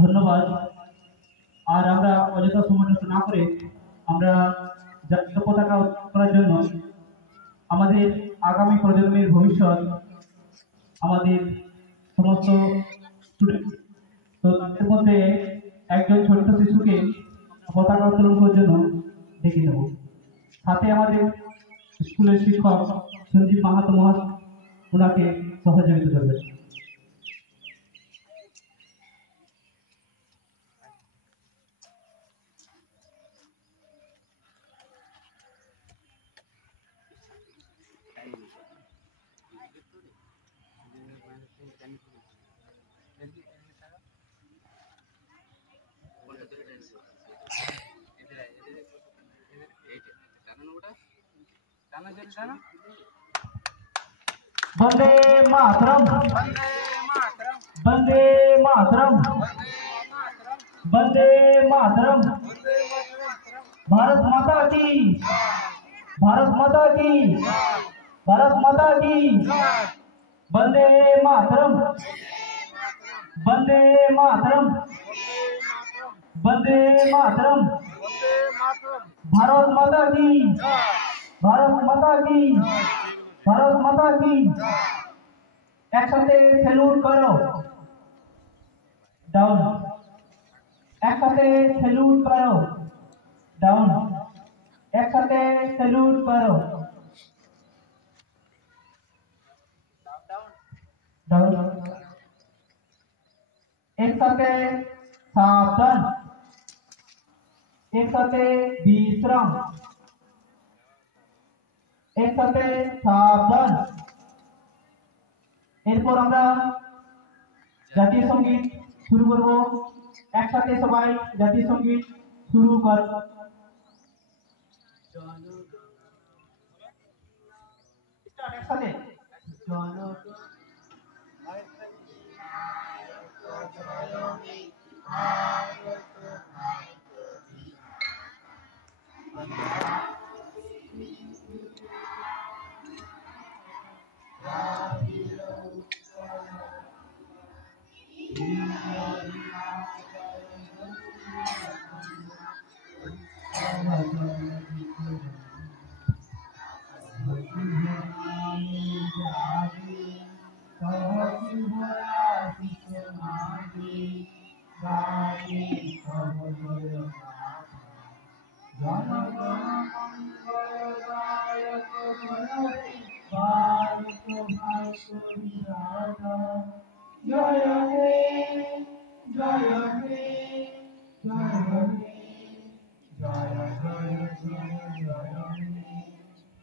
ধন্যবাদ। আর আমরা অযথা সময় নষ্ট না করে আমরা জাতীয় পতাকা উত্তোলন করার জন্য আমাদের আগামী প্রজন্মের ভবিষ্যৎ, আমাদের সমস্ত স্টুডেন্ট, তো তাদের মধ্যে একজন ছোট্ট শিশুকে পতাকা উত্তোলন করার জন্য ডেকে নেব। সাথে আমাদের স্কুলের শিক্ষক সঞ্জীব মাহাতো মহাশয় ওনাকে সহযোগিতা করবেন। वंदे मातरम, वंदे मातरम, वंदे मातरम। भारत माता की, भारत माता की, भारत माता की। वंदे मातरम, वंदे मातरम, वंदे मातरम। भारत माता की, भारत माता की, भारत माता की। एक साथे सैल्यूट करो, डाउन। एक साथे सैल्यूट करो, डाउन। एक साथे सैल्यूट करो, डाउन। एक साथे सावधान, एक साथे विश्राम, एक साथे सावधान। এরপর আমরা জাতীয় সঙ্গীত শুরু করব। একসাথে সবাই জাতীয় সঙ্গীত শুরু কর। স্টার্ট একসাথে।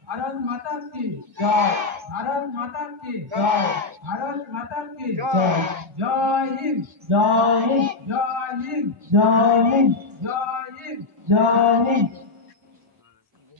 भारत माता की जय, भारत माता की जय, भारत माता की जय। जय हिंद, जय हिंद, जय हिंद, जय हिंद, जय हिंद, जय हिंद।